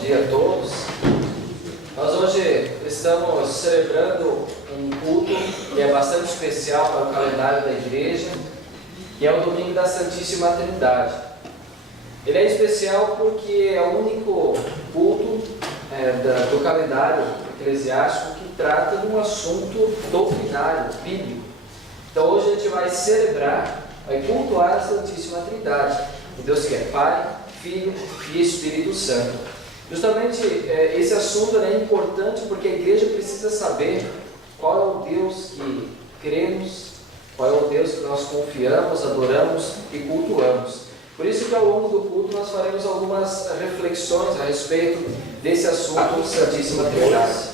dia a todos. Nós hoje estamos celebrando um culto que é bastante especial para o calendário da igreja, que é o Domingo da Santíssima Trindade. Ele é especial porque é o único culto do calendário eclesiástico que trata de um assunto doutrinário, bíblico. Então hoje a gente vai celebrar, vai cultuar a Santíssima Trindade, o Deus que é Pai, Filho e Espírito Santo. Justamente esse assunto é importante porque a igreja precisa saber qual é o Deus que cremos, qual é o Deus que nós confiamos, adoramos e cultuamos. Por isso que ao longo do culto nós faremos algumas reflexões a respeito desse assunto Santíssima Trindade.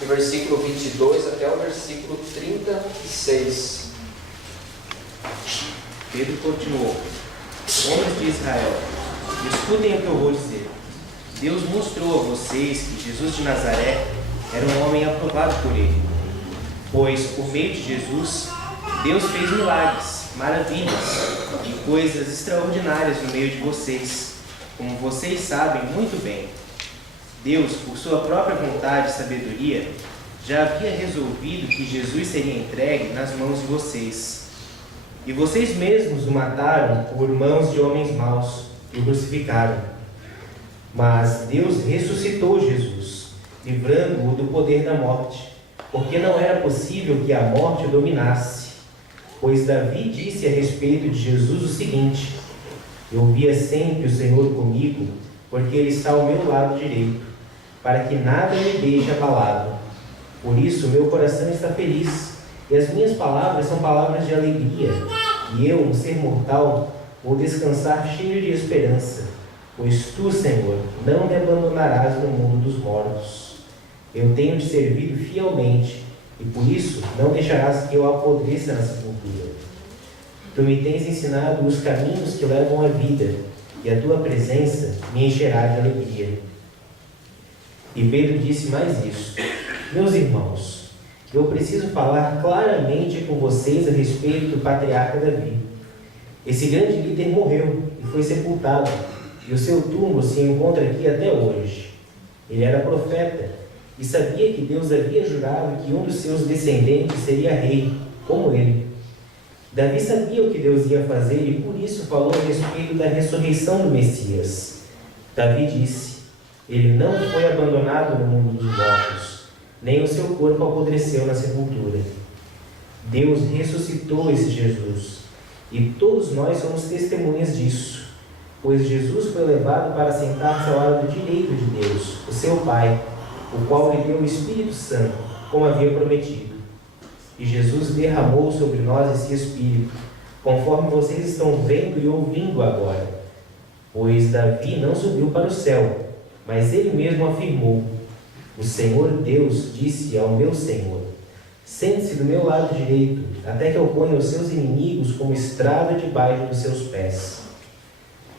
Do versículo 22 até o versículo 36. Pedro continuou: Homens de Israel, escutem o que eu vou dizer. Deus mostrou a vocês que Jesus de Nazaré era um homem aprovado por Ele. Pois, por meio de Jesus, Deus fez milagres, maravilhas e coisas extraordinárias no meio de vocês, como vocês sabem muito bem. Deus, por sua própria vontade e sabedoria, já havia resolvido que Jesus seria entregue nas mãos de vocês. E vocês mesmos o mataram por mãos de homens maus e o crucificaram. Mas Deus ressuscitou Jesus, livrando-o do poder da morte, porque não era possível que a morte o dominasse. Pois Davi disse a respeito de Jesus o seguinte: Eu via sempre o Senhor comigo, porque Ele está ao meu lado direito, para que nada me deixe abalado. Por isso meu coração está feliz, e as minhas palavras são palavras de alegria, e eu, um ser mortal, vou descansar cheio de esperança, pois Tu, Senhor, não me abandonarás no mundo dos mortos. Eu tenho te servido fielmente, e por isso não deixarás que eu apodreça na sepultura. Tu me tens ensinado os caminhos que levam à vida, e a Tua presença me encherá de alegria. E Pedro disse mais isso: Meus irmãos, eu preciso falar claramente com vocês a respeito do patriarca Davi. Esse grande líder morreu e foi sepultado, e o seu túmulo se encontra aqui até hoje. Ele era profeta e sabia que Deus havia jurado que um dos seus descendentes seria rei, como ele. Davi sabia o que Deus ia fazer e por isso falou a respeito da ressurreição do Messias. Davi disse: Ele não foi abandonado no mundo dos mortos, nem o seu corpo apodreceu na sepultura. Deus ressuscitou esse Jesus, e todos nós somos testemunhas disso, pois Jesus foi levado para sentar-se ao lado direito de Deus, o seu Pai, o qual lhe deu o Espírito Santo, como havia prometido. E Jesus derramou sobre nós esse Espírito, conforme vocês estão vendo e ouvindo agora. Pois Davi não subiu para o céu, mas ele mesmo afirmou: O Senhor Deus disse ao meu Senhor: Sente-se do meu lado direito, até que eu ponha os seus inimigos como estrada debaixo dos seus pés.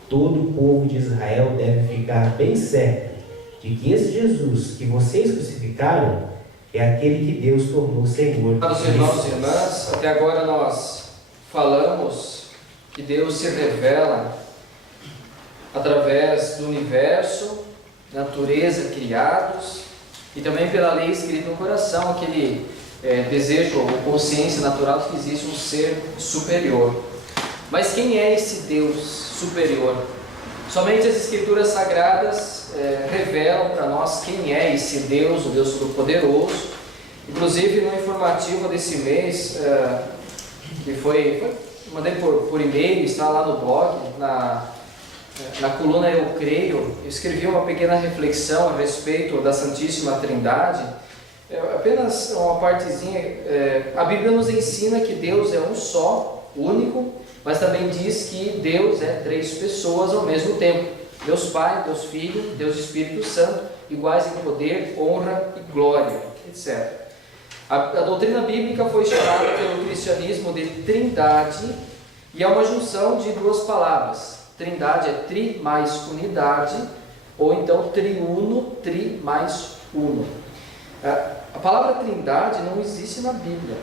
Todo o povo de Israel deve ficar bem certo de que esse Jesus que vocês crucificaram é aquele que Deus tornou Senhor. Amados irmãos e irmãs, até agora nós falamos que Deus se revela através do universo, natureza, criados, e também pela lei escrita no coração, aquele desejo ou consciência natural de que existe um ser superior. Mas quem é esse Deus superior? Somente as Escrituras Sagradas revelam para nós quem é esse Deus, o Deus Todo-Poderoso. Inclusive no informativo desse mês, que mandei por e-mail, está lá no blog, na coluna Eu Creio, eu escrevi uma pequena reflexão a respeito da Santíssima Trindade. Apenas uma partezinha. A Bíblia nos ensina que Deus é um só, único, mas também diz que Deus é três pessoas ao mesmo tempo: Deus Pai, Deus Filho, Deus Espírito Santo, iguais em poder, honra e glória, etc. A doutrina bíblica foi chamada pelo cristianismo de Trindade, e é uma junção de duas palavras. Trindade é tri mais unidade, ou então triuno, tri mais uno. A palavra Trindade não existe na Bíblia,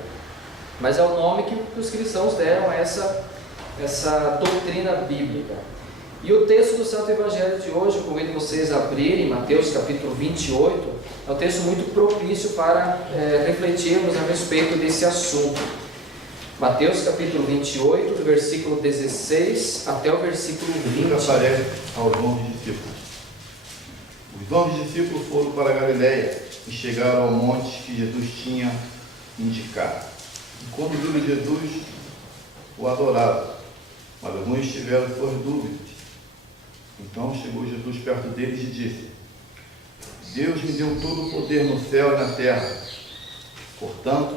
mas é o nome que os cristãos deram a essa doutrina bíblica. E o texto do Santo Evangelho de hoje, eu convido vocês a abrirem, Mateus capítulo 28, é um texto muito propício para refletirmos a respeito desse assunto. Mateus capítulo 28, do versículo 16 até o versículo 20. Jesus aparece aos 11 discípulos. Os 11 discípulos foram para a Galiléia e chegaram ao monte que Jesus tinha indicado. E quando viram Jesus, o adoraram, mas alguns tiveram suas dúvidas. Então chegou Jesus perto deles e disse: Deus me deu todo o poder no céu e na terra. Portanto,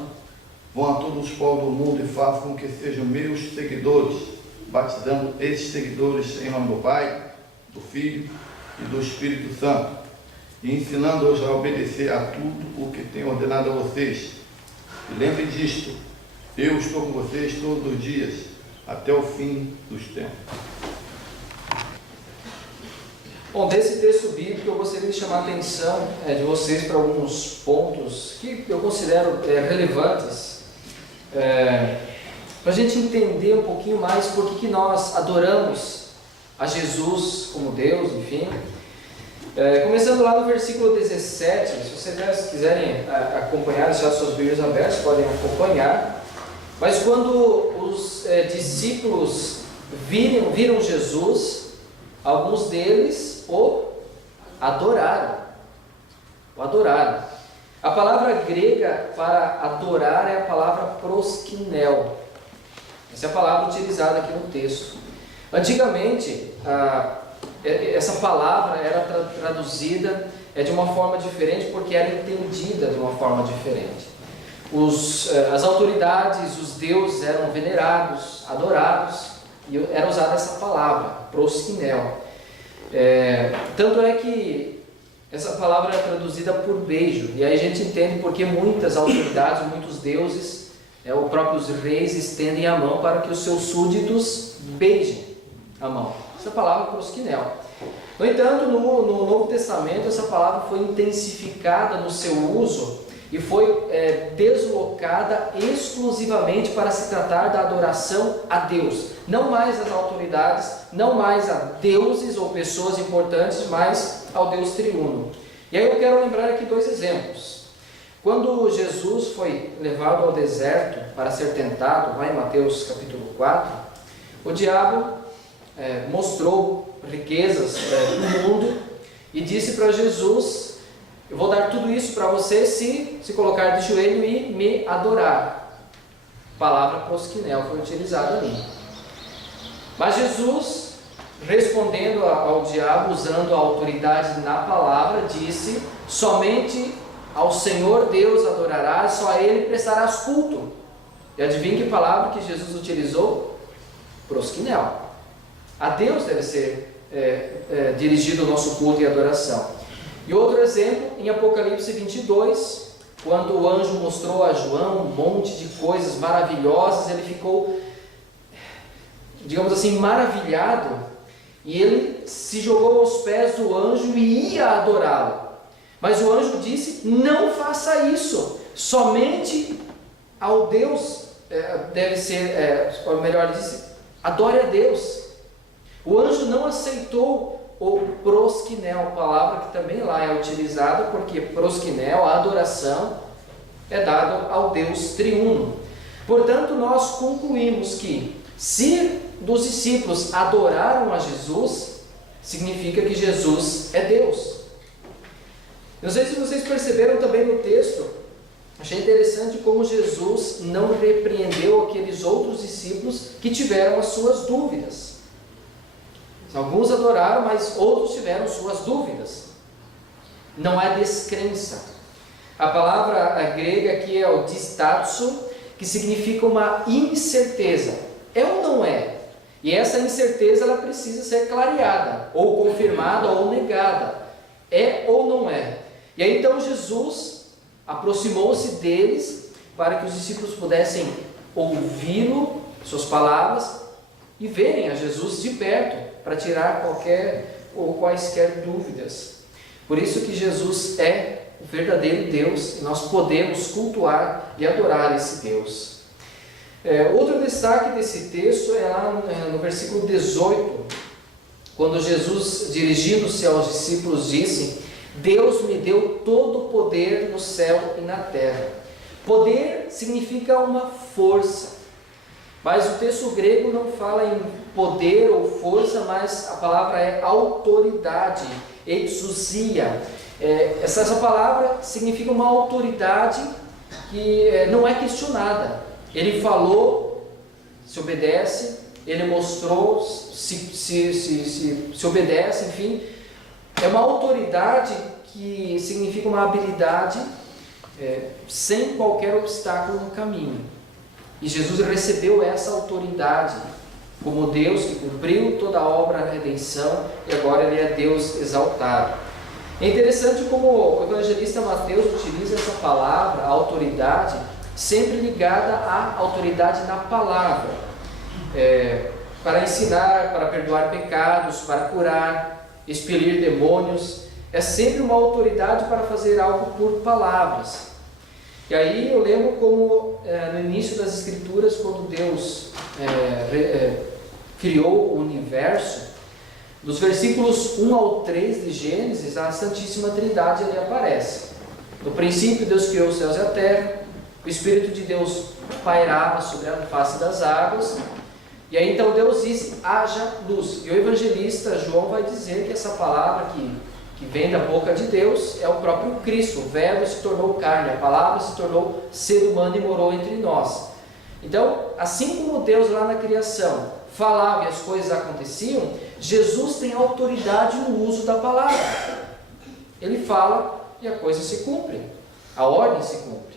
vão a todos os povos do mundo e façam com que sejam meus seguidores, batizando esses seguidores em nome do Pai, do Filho e do Espírito Santo, e ensinando-os a obedecer a tudo o que tenho ordenado a vocês. E lembre disto, eu estou com vocês todos os dias, até o fim dos tempos. Bom, desse texto bíblico eu gostaria de chamar a atenção de vocês para alguns pontos que eu considero relevantes, para a gente entender um pouquinho mais por que nós adoramos a Jesus como Deus, enfim. Começando lá no versículo 17, se vocês quiserem acompanhar, deixar suas Bíblias abertas, podem acompanhar. Mas quando os discípulos viram Jesus, alguns deles o adoraram. A palavra grega para adorar é a palavra proskinel. Essa é a palavra utilizada aqui no texto. Antigamente, essa palavra era traduzida de uma forma diferente porque era entendida de uma forma diferente. As autoridades, os deuses eram venerados, adorados, e era usada essa palavra, proskinel. Tanto é que essa palavra é traduzida por beijo, e aí a gente entende porque muitas autoridades, muitos deuses, os próprios reis estendem a mão para que os seus súditos beijem a mão. Essa palavra é proskinel. No entanto, no Novo Testamento, essa palavra foi intensificada no seu uso e foi deslocada exclusivamente para se tratar da adoração a Deus. Não mais às autoridades, não mais a deuses ou pessoas importantes, mas ao Deus triuno. E aí eu quero lembrar aqui dois exemplos. Quando Jesus foi levado ao deserto para ser tentado, lá em Mateus capítulo 4, o diabo mostrou riquezas do mundo e disse para Jesus: eu vou dar tudo isso para você se colocar de joelho e me adorar. A palavra proskinel foi utilizada ali. Mas Jesus, respondendo ao diabo, usando a autoridade na palavra, disse: somente ao Senhor Deus adorarás, só a Ele prestarás culto. E adivinha que palavra que Jesus utilizou? Proskinel. A Deus deve ser dirigido o nosso culto e adoração. E outro exemplo, em Apocalipse 22, quando o anjo mostrou a João um monte de coisas maravilhosas, ele ficou, digamos assim, maravilhado, e ele se jogou aos pés do anjo e ia adorá-lo. Mas o anjo disse: não faça isso, somente ao Deus deve ser, ou melhor, disse, adore a Deus. O anjo não aceitou o proskinel, palavra que também lá é utilizada, porque proskinel, a adoração, é dada ao Deus triuno. Portanto, nós concluímos que se dos discípulos adoraram a Jesus, significa que Jesus é Deus. Não sei se vocês perceberam também no texto, achei interessante como Jesus não repreendeu aqueles outros discípulos que tiveram as suas dúvidas. Alguns adoraram, mas outros tiveram suas dúvidas. Não há descrença. A palavra grega aqui é o distatsu, que significa uma incerteza. É ou não é? E essa incerteza ela precisa ser clareada, ou confirmada ou negada. É ou não é? E aí então Jesus aproximou-se deles para que os discípulos pudessem ouvi-lo, suas palavras, e verem a Jesus de perto, para tirar qualquer ou quaisquer dúvidas. Por isso que Jesus é o verdadeiro Deus, e nós podemos cultuar e adorar esse Deus. Outro destaque desse texto é lá no versículo 18, quando Jesus, dirigindo-se aos discípulos, disse: Deus me deu todo o poder no céu e na terra. Poder significa uma força, mas o texto grego não fala em poder ou força, mas a palavra é autoridade, exousia. Essa palavra significa uma autoridade que não é questionada. Ele falou, se obedece, ele mostrou, se obedece, enfim. É uma autoridade que significa uma habilidade sem qualquer obstáculo no caminho. E Jesus recebeu essa autoridade como Deus que cumpriu toda a obra da redenção, e agora ele é Deus exaltado. É interessante como o evangelista Mateus utiliza essa palavra, autoridade, sempre ligada à autoridade na palavra, para ensinar, para perdoar pecados, para curar, expelir demônios. É sempre uma autoridade para fazer algo por palavras. E aí eu lembro como no início das Escrituras, quando Deus criou o universo, dos versículos 1 ao 3 de Gênesis, a Santíssima Trindade ali aparece. No princípio Deus criou os céus e a terra, o Espírito de Deus pairava sobre a face das águas, e aí então Deus disse: haja luz. E o evangelista João vai dizer que essa palavra que vem da boca de Deus é o próprio Cristo. O Verbo se tornou carne, a palavra se tornou ser humano e morou entre nós. Então, assim como Deus lá na criação falava e as coisas aconteciam, Jesus tem autoridade no uso da palavra. Ele fala e a coisa se cumpre, a ordem se cumpre.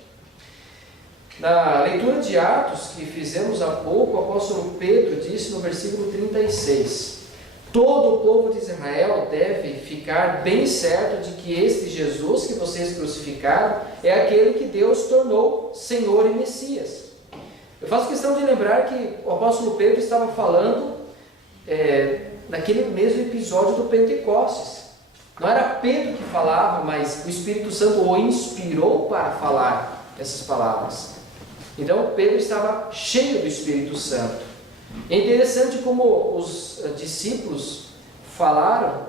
Na leitura de Atos que fizemos há pouco, o apóstolo Pedro disse no versículo 36: todo o povo de Israel deve ficar bem certo de que este Jesus que vocês crucificaram é aquele que Deus tornou Senhor e Messias. Eu faço questão de lembrar que o apóstolo Pedro estava falando naquele mesmo episódio do Pentecostes. Não era Pedro que falava, mas o Espírito Santo o inspirou para falar essas palavras. Então Pedro estava cheio do Espírito Santo. É interessante como os discípulos falaram,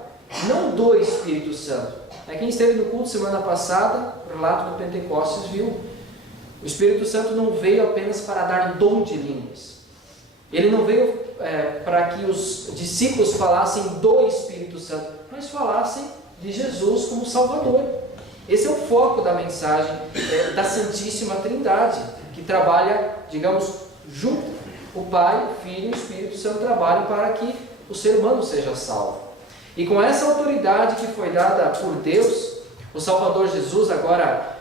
não do Espírito Santo. Quem esteve no culto semana passada, o relato do Pentecostes, viu. O Espírito Santo não veio apenas para dar dom de línguas. Ele não veio para que os discípulos falassem do Espírito Santo, mas falassem de Jesus como Salvador. Esse é o foco da mensagem da Santíssima Trindade, que trabalha, digamos, junto. O Pai, o Filho e o Espírito Santo trabalham para que o ser humano seja salvo. E com essa autoridade que foi dada por Deus, o Salvador Jesus agora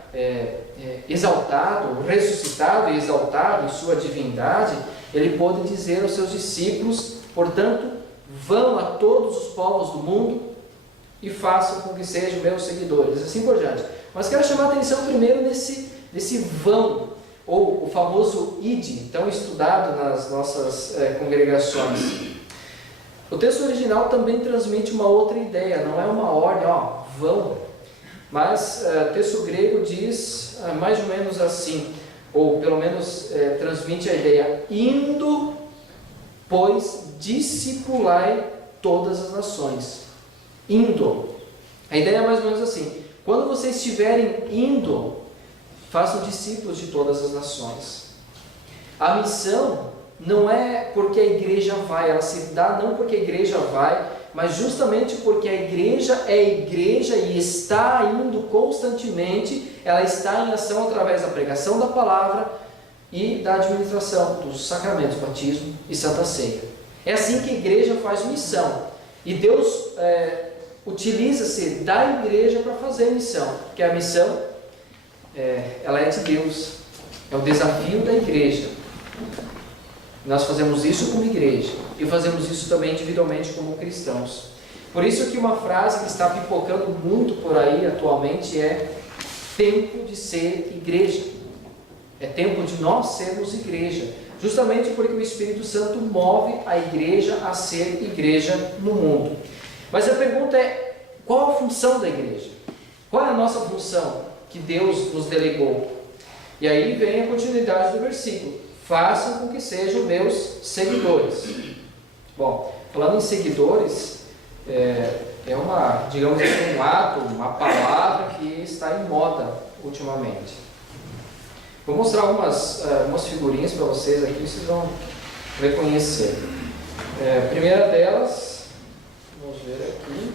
exaltado, ressuscitado e exaltado em sua divindade, ele pôde dizer aos seus discípulos: portanto, vão a todos os povos do mundo e façam com que sejam meus seguidores, assim por diante. Mas quero chamar a atenção primeiro nesse vão, ou o famoso ide, tão estudado nas nossas congregações. O texto original também transmite uma outra ideia, não é uma ordem, vão, mas o texto grego diz mais ou menos assim, ou pelo menos transmite a ideia: indo, pois, discipulai todas as nações. Indo. A ideia é mais ou menos assim: quando vocês estiverem indo, façam discípulos de todas as nações. A missão não é porque a igreja vai, ela se dá não porque a igreja vai, mas justamente porque a igreja é igreja e está indo constantemente, ela está em ação através da pregação da palavra e da administração dos sacramentos, batismo e santa ceia. É assim que a igreja faz missão. E Deus utiliza-se da igreja para fazer missão, porque a missão ela é de Deus, é o desafio da igreja. Nós fazemos isso como igreja e fazemos isso também individualmente como cristãos. Por isso que uma frase que está pipocando muito por aí atualmente é: tempo de ser igreja. É tempo de nós sermos igreja, justamente porque o Espírito Santo move a igreja a ser igreja no mundo. Mas a pergunta é: qual a função da igreja? Qual é a nossa função que Deus nos delegou? E aí vem a continuidade do versículo: façam com que sejam meus seguidores. Bom, falando em seguidores, é uma, digamos assim, um ato, uma palavra que está em moda ultimamente. Vou mostrar umas figurinhas para vocês aqui, vocês vão reconhecer. A primeira delas, vamos ver aqui,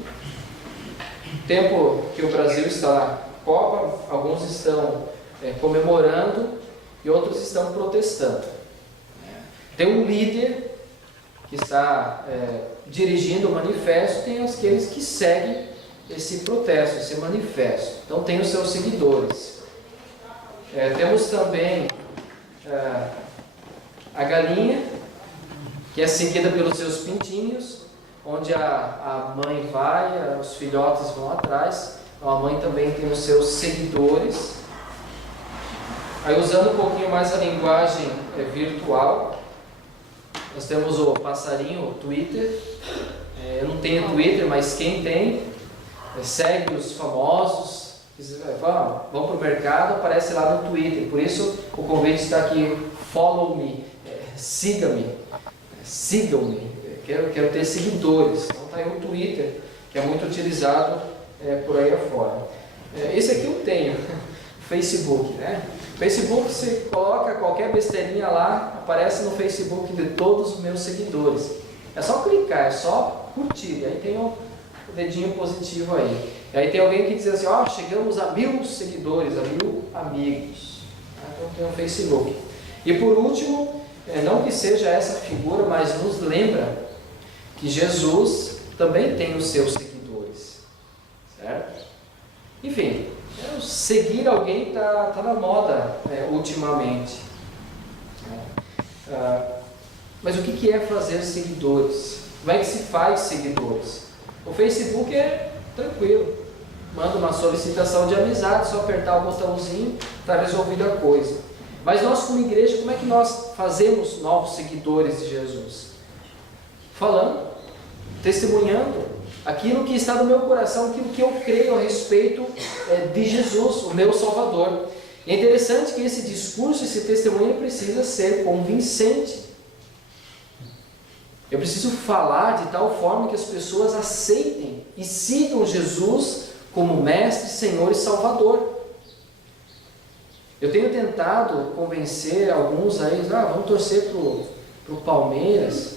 tempo que o Brasil está na Copa, alguns estão comemorando e outros estão protestando. Tem um líder que está dirigindo o manifesto, tem aqueles que seguem esse protesto, esse manifesto. Então tem os seus seguidores. Temos também a galinha, que é seguida pelos seus pintinhos, onde a mãe vai, os filhotes vão atrás. Então, a mãe também tem os seus seguidores. Aí, usando um pouquinho mais a linguagem virtual, nós temos o passarinho, o Twitter. Eu não tenho Twitter, mas quem tem, segue os famosos, vão para o mercado, aparece lá no Twitter. Por isso o convite está aqui, follow me, sigam-me, quero ter seguidores. Então está aí o Twitter, que é muito utilizado por aí afora. Esse aqui eu tenho, Facebook, né? Facebook, você coloca qualquer besteirinha lá, aparece no Facebook de todos os meus seguidores. É só clicar, é só curtir, aí tem o dedinho positivo aí. E aí tem alguém que diz assim, chegamos a 1000 seguidores, a 1000 amigos. Então tem o Facebook. E por último, não que seja essa figura, mas nos lembra que Jesus também tem os seus seguidores, certo? Enfim, seguir alguém está na moda ultimamente. Mas o que é fazer seguidores? Como é que se faz seguidores? O Facebook é tranquilo, manda uma solicitação de amizade, só apertar o botãozinho, está resolvida a coisa. Mas nós como igreja, como é que nós fazemos novos seguidores de Jesus? Falando, testemunhando aquilo que está no meu coração, aquilo que eu creio a respeito de Jesus, o meu Salvador. É interessante que esse discurso, esse testemunho precisa ser convincente. Eu preciso falar de tal forma que as pessoas aceitem e sigam Jesus como Mestre, Senhor e Salvador. Eu tenho tentado convencer alguns aí, vamos torcer para o Palmeiras,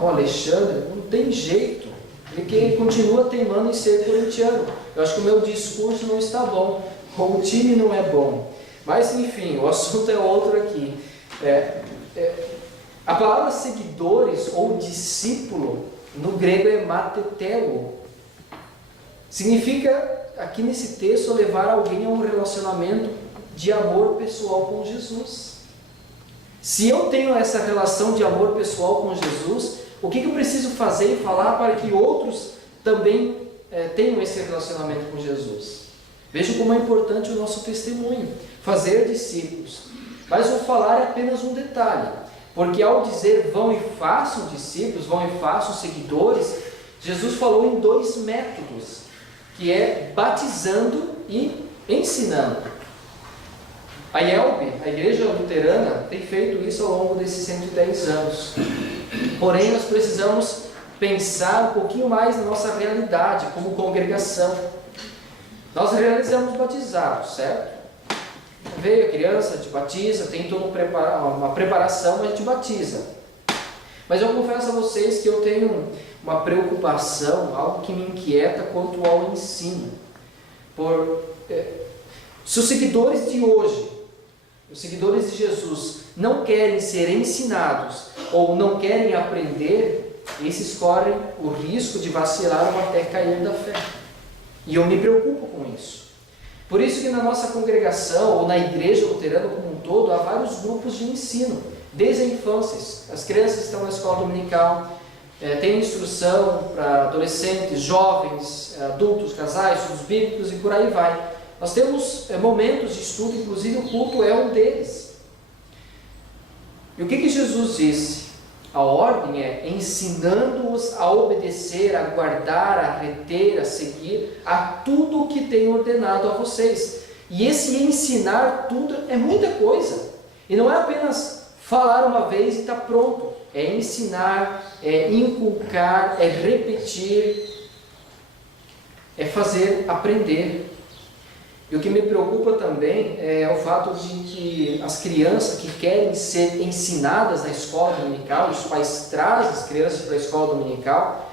o Alexandre, não tem jeito. Ele continua teimando em ser corintiano. Eu acho que o meu discurso não está bom, ou o time não é bom. Mas enfim, o assunto é outro aqui. A palavra seguidores ou discípulo no grego é mateteo. Significa, aqui nesse texto, levar alguém a um relacionamento de amor pessoal com Jesus. Se eu tenho essa relação de amor pessoal com Jesus, o que eu preciso fazer e falar para que outros também tenham esse relacionamento com Jesus? Veja como é importante o nosso testemunho, fazer discípulos. Mas o falar é apenas um detalhe, porque ao dizer vão e façam discípulos, vão e façam seguidores, Jesus falou em 2 métodos, que é batizando e ensinando. A IELB, a Igreja Luterana, tem feito isso ao longo desses 110 anos. Porém, nós precisamos pensar um pouquinho mais na nossa realidade como congregação. Nós realizamos batizados, certo? Veio a criança, a gente batiza, tem toda uma preparação, a gente batiza. Mas eu confesso a vocês que eu tenho uma preocupação, algo que me inquieta quanto ao ensino. Se os seguidores de hoje, os seguidores de Jesus, não querem ser ensinados ou não querem aprender, esses correm o risco de vacilar ou até cair da fé. E eu me preocupo com isso. Por isso que na nossa congregação ou na igreja luterana como um todo, há vários grupos de ensino, desde a infância. As crianças estão na escola dominical, tem instrução para adolescentes, jovens, adultos, casais, estudos bíblicos e por aí vai. Nós temos momentos de estudo, inclusive o culto é um deles. E o que Jesus disse? A ordem é ensinando-os a obedecer, a guardar, a reter, a seguir a tudo o que tem ordenado a vocês. E esse ensinar tudo é muita coisa. E não é apenas falar uma vez e está pronto. É ensinar, é inculcar, é repetir. é fazer aprender. E o que me preocupa também é o fato de que as crianças que querem ser ensinadas na escola dominical, os pais trazem as crianças para a escola dominical,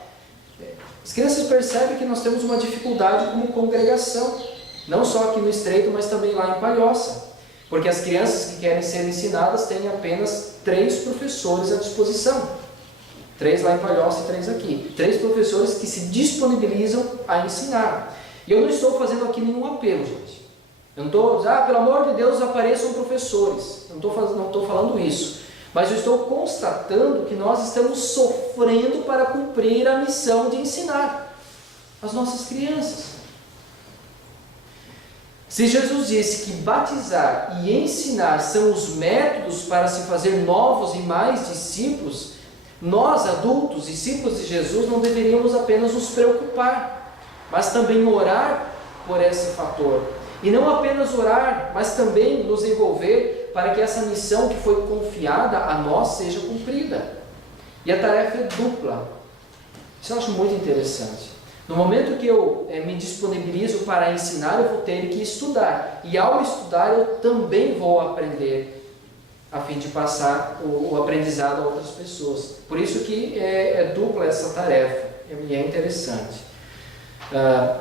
as crianças percebem que nós temos uma dificuldade como congregação, não só aqui no Estreito, mas também lá em Palhoça, porque as crianças que querem ser ensinadas têm apenas 3 professores à disposição, 3 lá em Palhoça e 3 aqui, 3 professores que se disponibilizam a ensinar. E eu não estou fazendo aqui nenhum apelo, gente. Eu não estou dizendo, pelo amor de Deus, apareçam professores. Eu não estou falando isso. Mas eu estou constatando que nós estamos sofrendo para cumprir a missão de ensinar as nossas crianças. Se Jesus disse que batizar e ensinar são os métodos para se fazer novos e mais discípulos, nós, adultos, discípulos de Jesus, não deveríamos apenas nos preocupar, mas também orar por esse fator. E não apenas orar, mas também nos envolver para que essa missão que foi confiada a nós seja cumprida. E a tarefa é dupla. Isso eu acho muito interessante. No momento que eu me disponibilizo para ensinar, eu vou ter que estudar. E ao estudar, eu também vou aprender, a fim de passar o aprendizado a outras pessoas. Por isso que é dupla essa tarefa. E é interessante.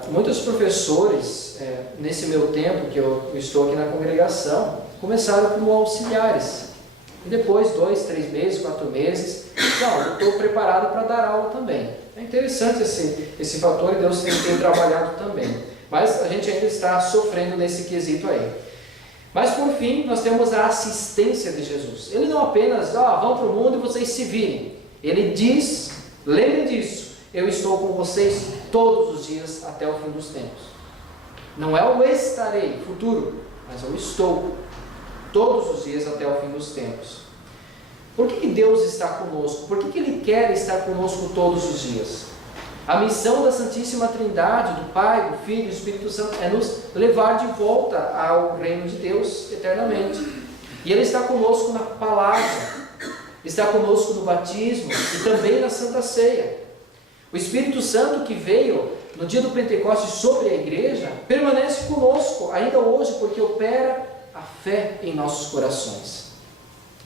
Muitos professores, nesse meu tempo que eu estou aqui na congregação, começaram como auxiliares. E depois, 2, 3 meses, 4 meses, eu estou preparado para dar aula também. É interessante esse fator e Deus tem trabalhado também. Mas a gente ainda está sofrendo nesse quesito aí. Mas por fim, nós temos a assistência de Jesus. Ele não apenas, vão para o mundo e vocês se virem. Ele diz, lembrem disso, eu estou com vocês todos os dias até o fim dos tempos. Não é o estarei, futuro, mas eu estou todos os dias até o fim dos tempos. Por que Deus está conosco? Por que Ele quer estar conosco todos os dias? A missão da Santíssima Trindade, do Pai, do Filho e do Espírito Santo, é nos levar de volta ao reino de Deus eternamente. E Ele está conosco na palavra, está conosco no batismo e também na Santa Ceia. O Espírito Santo que veio no dia do Pentecostes sobre a igreja, permanece conosco ainda hoje, porque opera a fé em nossos corações.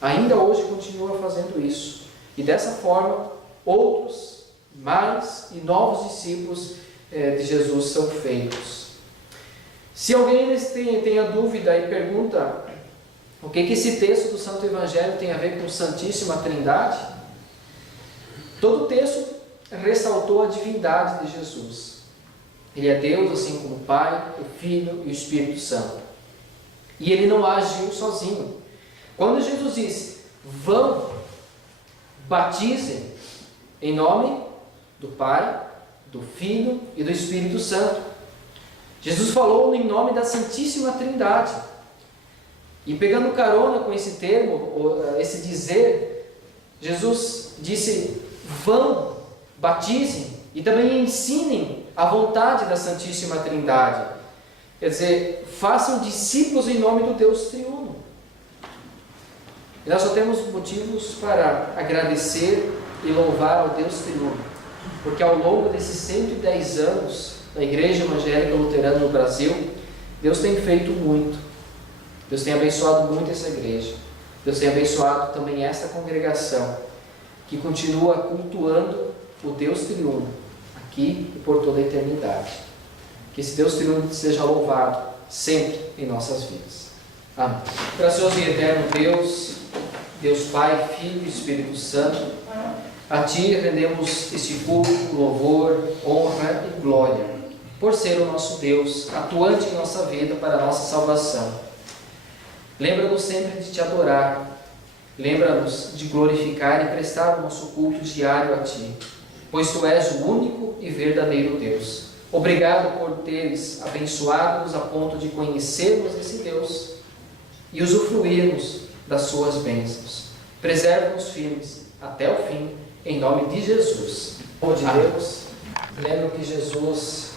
Ainda hoje continua fazendo isso. E dessa forma, outros, mais e novos discípulos de Jesus são feitos. Se alguém tenha dúvida e pergunta o que esse texto do Santo Evangelho tem a ver com Santíssima Trindade, todo o texto ressaltou a divindade de Jesus. Ele é Deus, assim como o Pai, o Filho e o Espírito Santo. E Ele não agiu sozinho. Quando Jesus disse, vão, batizem, em nome do Pai, do Filho e do Espírito Santo. Jesus falou em nome da Santíssima Trindade. E pegando carona com esse termo, esse dizer, Jesus disse, vão, batizem e também ensinem a vontade da Santíssima Trindade. Quer dizer, façam discípulos em nome do Deus triuno. E nós só temos motivos para agradecer e louvar ao Deus triuno, porque ao longo desses 110 anos da Igreja Evangélica Luterana no Brasil, Deus tem feito muito. Deus tem abençoado muito essa igreja. Deus tem abençoado também esta congregação, que continua cultuando o Deus triuno, aqui e por toda a eternidade. Que esse Deus triuno seja louvado sempre em nossas vidas. Amém. Gracioso e eterno Deus, Deus Pai, Filho e Espírito Santo, a Ti rendemos este culto, louvor, honra e glória, por ser o nosso Deus, atuante em nossa vida para a nossa salvação. Lembra-nos sempre de Te adorar, lembra-nos de glorificar e prestar o nosso culto diário a Ti, pois Tu és o único e verdadeiro Deus. Obrigado por teres abençoado-nos a ponto de conhecermos esse Deus e usufruirmos das Suas bênçãos. Preserva-nos firmes até o fim, em nome de Jesus. Em nome de Deus, lembro que Jesus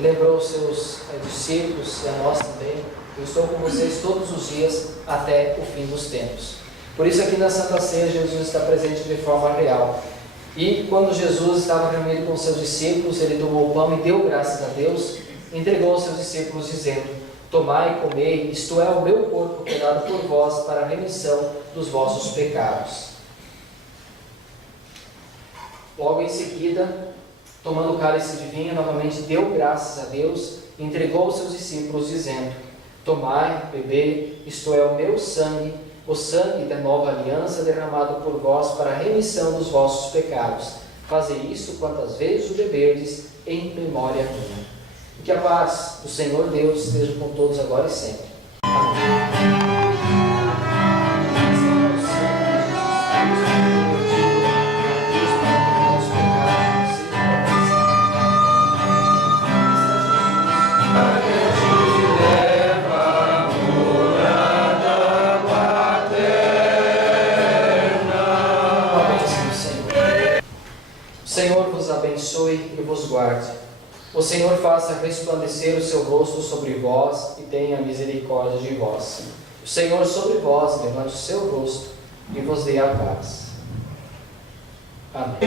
lembrou os seus discípulos e a nós também. Eu estou com vocês todos os dias até o fim dos tempos. Por isso aqui na Santa Ceia Jesus está presente de forma real. E quando Jesus estava reunido com seus discípulos, ele tomou o pão e deu graças a Deus, entregou aos seus discípulos, dizendo: tomai e comei, isto é o meu corpo que é dado por vós para a remissão dos vossos pecados. Logo em seguida, tomando o cálice de vinho, novamente deu graças a Deus, entregou aos seus discípulos, dizendo: tomai, bebei, isto é o meu sangue, o sangue da nova aliança derramado por vós para a remissão dos vossos pecados. Fazei isso quantas vezes o beberdes, em memória minha. E que a paz do Senhor Deus esteja com todos agora e sempre. Amém. O Senhor vos abençoe e vos guarde. O Senhor faça resplandecer o seu rosto sobre vós e tenha misericórdia de vós. O Senhor sobre vós levante o seu rosto e vos dê a paz. Amém.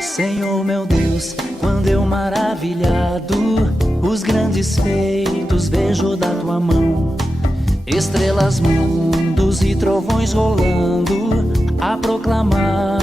Senhor meu Deus, quando eu maravilhado os grandes feitos vejo da tua mão, estrelas, mundos e trovões rolando a proclamar